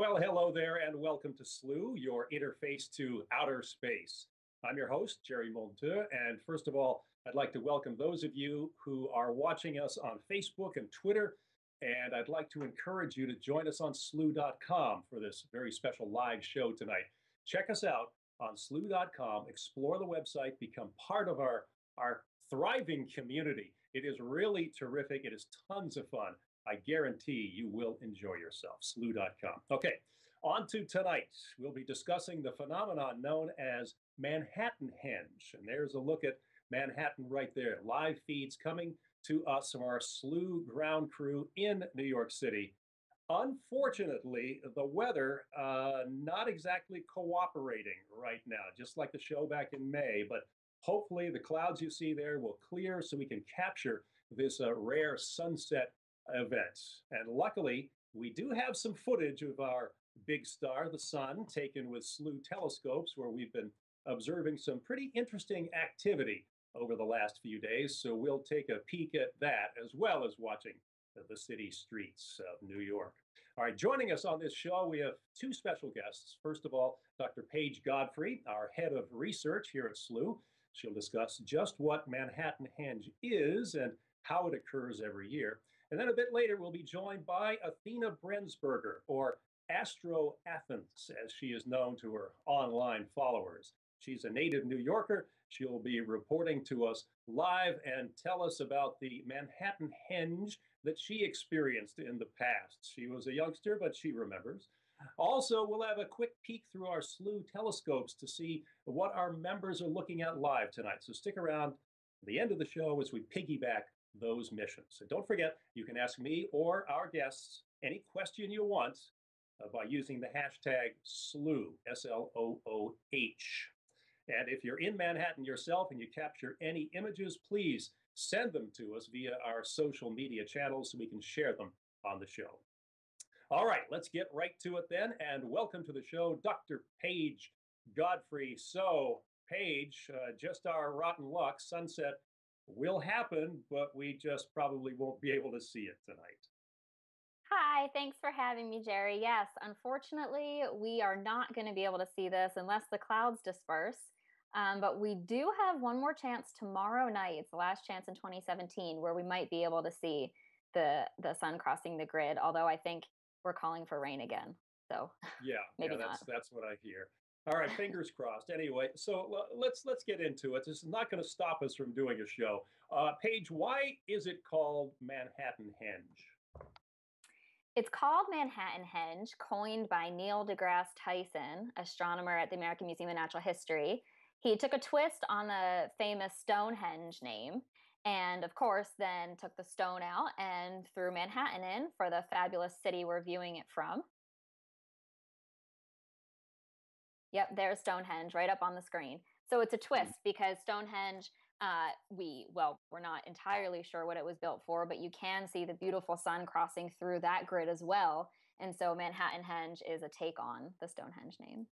Well, hello there, and welcome to Slooh, your interface to outer space. I'm your host, Jerry Monteux, and first of all, I'd like to welcome those of you who are watching us on Facebook and Twitter, and I'd like to encourage you to join us on slooh.com for this very special live show tonight. Check us out on slooh.com, explore the website, become part of our thriving community. It is really terrific. It is tons of fun. I guarantee you will enjoy yourself. Slooh.com. Okay, on to tonight. We'll be discussing the phenomenon known as Manhattanhenge. And there's a look at Manhattan right there. Live feeds coming to us from our Slooh ground crew in New York City. Unfortunately, the weather not exactly cooperating right now, just like the show back in May. But hopefully the clouds you see there will clear so we can capture this rare sunset event. And luckily, we do have some footage of our big star, the sun, taken with Slooh telescopes, where we've been observing some pretty interesting activity over the last few days. So we'll take a peek at that, as well as watching the city streets of New York. All right, joining us on this show, we have two special guests. First of all, Dr. Paige Godfrey, our head of research here at Slooh. She'll discuss just what Manhattanhenge is and how it occurs every year. And then a bit later, we'll be joined by Athena Brensberger, or Astro Athens, as she is known to her online followers. She's a native New Yorker. She'll be reporting to us live and tell us about the Manhattanhenge that she experienced in the past. She was a youngster, but she remembers. Also, we'll have a quick peek through our Slooh telescopes to see what our members are looking at live tonight. So stick around at the end of the show as we piggyback those missions. And don't forget, you can ask me or our guests any question you want by using the hashtag Slooh, S-L-O-O-H. And if you're in Manhattan yourself and you capture any images, please send them to us via our social media channels so we can share them on the show. All right, let's get right to it then, and welcome to the show, Dr. Paige Godfrey. So, Paige, just our rotten luck, sunset will happen, but we just probably won't be able to see it tonight. Hi, thanks for having me, Jerry. Yes, unfortunately, we are not going to be able to see this unless the clouds disperse. But we do have one more chance tomorrow night. It's the last chance in 2017 where we might be able to see the sun crossing the grid, although I think we're calling for rain again. So Yeah, maybe that's what I hear. All right, fingers crossed. Anyway, so let's get into it. This is not going to stop us from doing a show. Paige, why is it called Manhattanhenge? It's called Manhattanhenge, coined by Neil deGrasse Tyson, astronomer at the American Museum of Natural History. He took a twist on the famous Stonehenge name, and of course, then took the stone out and threw Manhattan in for the fabulous city we're viewing it from. Yep, there's Stonehenge right up on the screen. So it's a twist because Stonehenge, we're not entirely sure what it was built for, but you can see the beautiful sun crossing through that grid as well. And so Manhattanhenge is a take on the Stonehenge name.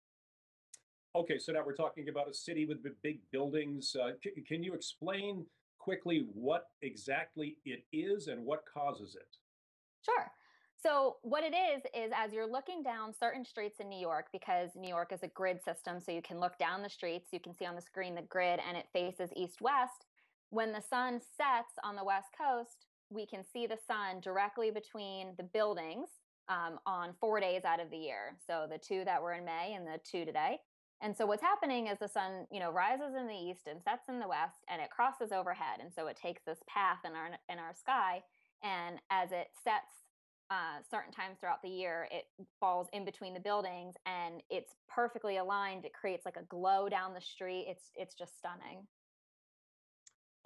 Okay, so now we're talking about a city with big buildings. Can you explain quickly what exactly it is and what causes it? Sure. So what it is as you're looking down certain streets in New York, because New York is a grid system, so you can look down the streets, you can see on the screen the grid, and it faces east-west. When the sun sets on the West Coast, we can see the sun directly between the buildings on 4 days out of the year. So the two that were in May and the two today. And so what's happening is the sun, rises in the east and sets in the west, and it crosses overhead. And so it takes this path in our sky, and as it sets certain times throughout the year, it falls in between the buildings, and it's perfectly aligned. It creates like a glow down the street. It's just stunning.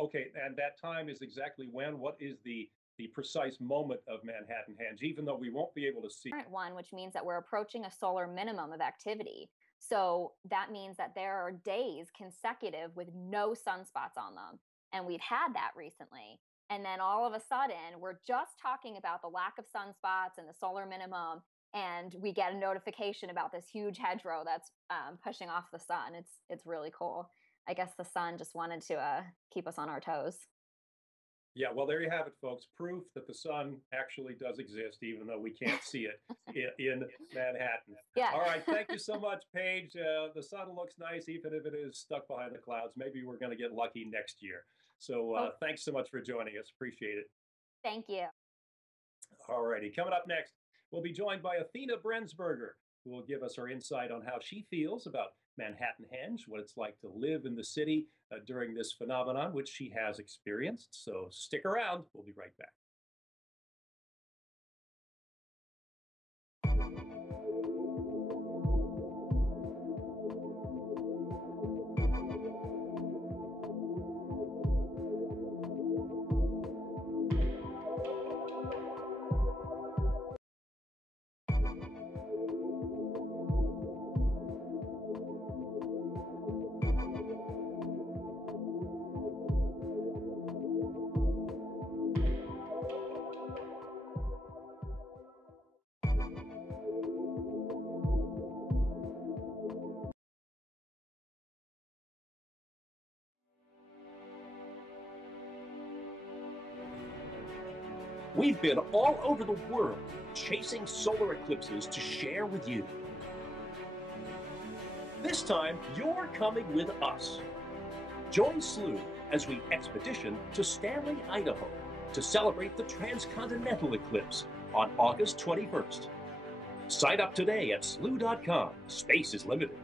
Okay, and that time is exactly when? What is the precise moment of Manhattanhenge, even though we won't be able to see? Current one, which means that we're approaching a solar minimum of activity. So that means that there are days consecutive with no sunspots on them. And we've had that recently. And then all of a sudden, we're just talking about the lack of sunspots and the solar minimum, and we get a notification about this huge hedgerow that's pushing off the sun. It's really cool. I guess the sun just wanted to keep us on our toes. Yeah, well, there you have it, folks. Proof that the sun actually does exist, even though we can't see it in Manhattan. Yeah. All right, thank you so much, Paige. The sun looks nice, even if it is stuck behind the clouds. Maybe we're going to get lucky next year. So Oh, thanks so much for joining us. Appreciate it. thank you. All righty, coming up next, we'll be joined by Athena Brensberger, who will give us her insight on how she feels about Manhattanhenge, what it's like to live in the city during this phenomenon, which she has experienced. So stick around. We'll be right back. We've been all over the world chasing solar eclipses to share with you. This time, you're coming with us. Join Slooh as we expedition to Stanley, Idaho to celebrate the transcontinental eclipse on August 21st. Sign up today at slooh.com. Space is limited.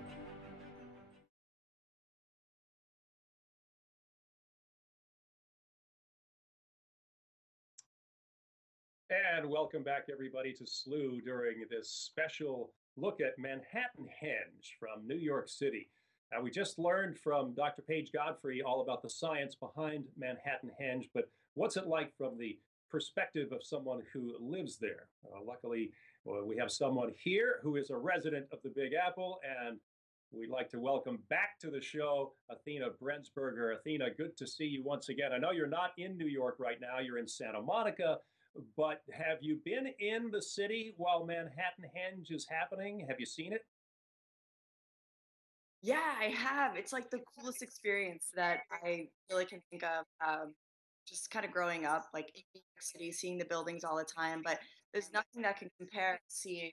And welcome back, everybody, to Slooh during this special look at Manhattanhenge from New York City. Now, we just learned from Dr. Paige Godfrey all about the science behind Manhattanhenge, but what's it like from the perspective of someone who lives there? Luckily, we have someone here who is a resident of the Big Apple, and we'd like to welcome back to the show Athena Brensberger. Athena, good to see you once again. I know you're not in New York right now, you're in Santa Monica, but have you been in the city while Manhattanhenge is happening? Have you seen it? Yeah, I have. It's like the coolest experience that I really can think of. Just kind of growing up, like in New York City, seeing the buildings all the time. But there's nothing that can compare to seeing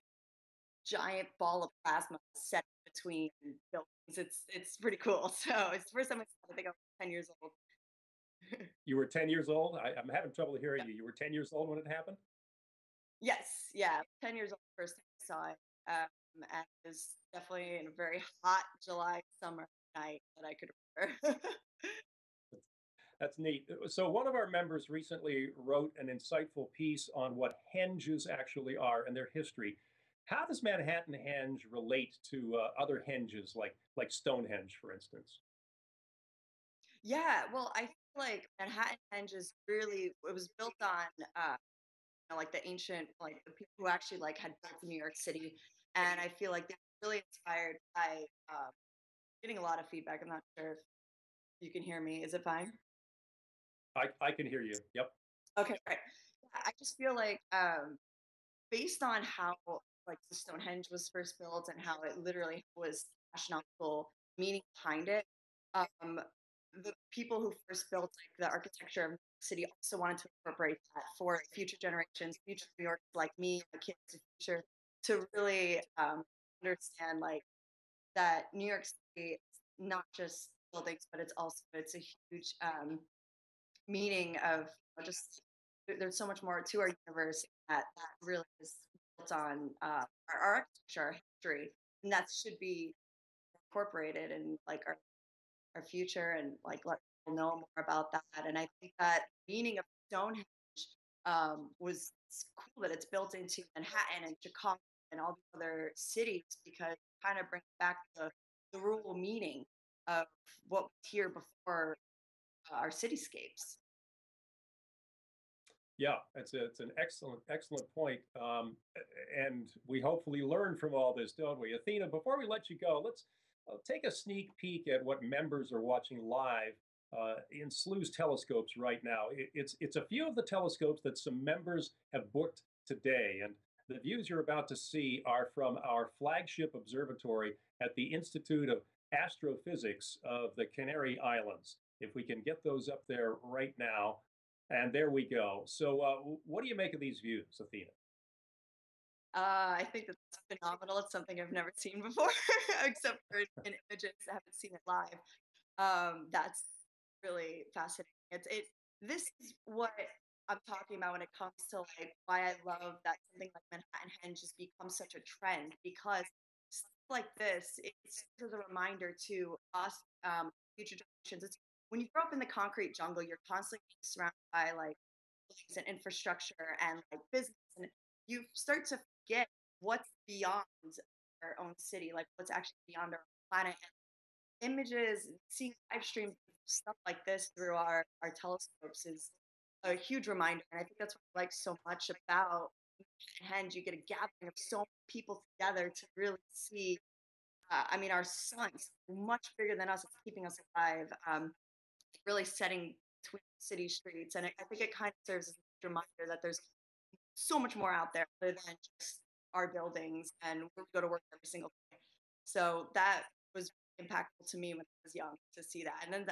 giant ball of plasma set between buildings. It's pretty cool. So it's the first time I saw it. I think I was 10 years old. You were 10 years old? I'm having trouble hearing Yep. you. You were 10 years old when it happened? Yes, yeah, 10 years old the first time I saw it. And it was definitely in a very hot July summer night that I could remember. That's neat. So, one of our members recently wrote an insightful piece on what henges actually are and their history. How does Manhattanhenge relate to other henges, like Stonehenge, for instance? Yeah, well, I feel like Manhattanhenge is really it was built on like the ancient like the people who actually like had built New York City, and I feel like they're really inspired by getting a lot of feedback. I'm not sure if you can hear me. Is it fine? I can hear you. Yep. Okay, right. Yeah, I just feel like based on how like the Stonehenge was first built and how it literally was astronomical meaning behind it. Um, the people who first built like the architecture of New York City also wanted to incorporate that for future generations, future New Yorkers like me, my kids, the future, to really understand like that New York City is not just buildings, but it's a huge meaning of just there's so much more to our universe that really is built on our architecture, our history, and that should be incorporated in like our future and like let people know more about that. And I think that meaning of Stonehenge was it's cool that it's built into Manhattan and Chicago and all the other cities because it kind of brings back the rural meaning of what was here before our cityscapes. Yeah, it's an excellent point, and we hopefully learn from all this, don't we, Athena? Before we let you go, let's take a sneak peek at what members are watching live in Slooh's telescopes right now. It's a few of the telescopes that some members have booked today, and the views you're about to see are from our flagship observatory at the Institute of Astrophysics of the Canary Islands. If we can get those up there right now. And there we go. So, what do you make of these views, Athena? I think that's phenomenal. It's something I've never seen before, except for in images. I haven't seen it live. That's really fascinating. This is what I'm talking about when it comes to like why I love that something like Manhattanhenge has become such a trend, because stuff like this, it's just a reminder to us, future generations. It's when you grow up in the concrete jungle, you're constantly being surrounded by like buildings and infrastructure and like business, and you start to forget what's beyond our own city, like what's actually beyond our planet. Images, seeing live streams, stuff like this through our telescopes is a huge reminder. And I think that's what I like so much about Henge. You get a gathering of so many people together to really see. I mean, our sun's much bigger than us. It's keeping us alive. Really setting between city streets, and I think it kind of serves as a reminder that there's so much more out there other than just our buildings and we go to work every single day. So that was impactful to me when I was young to see that. And then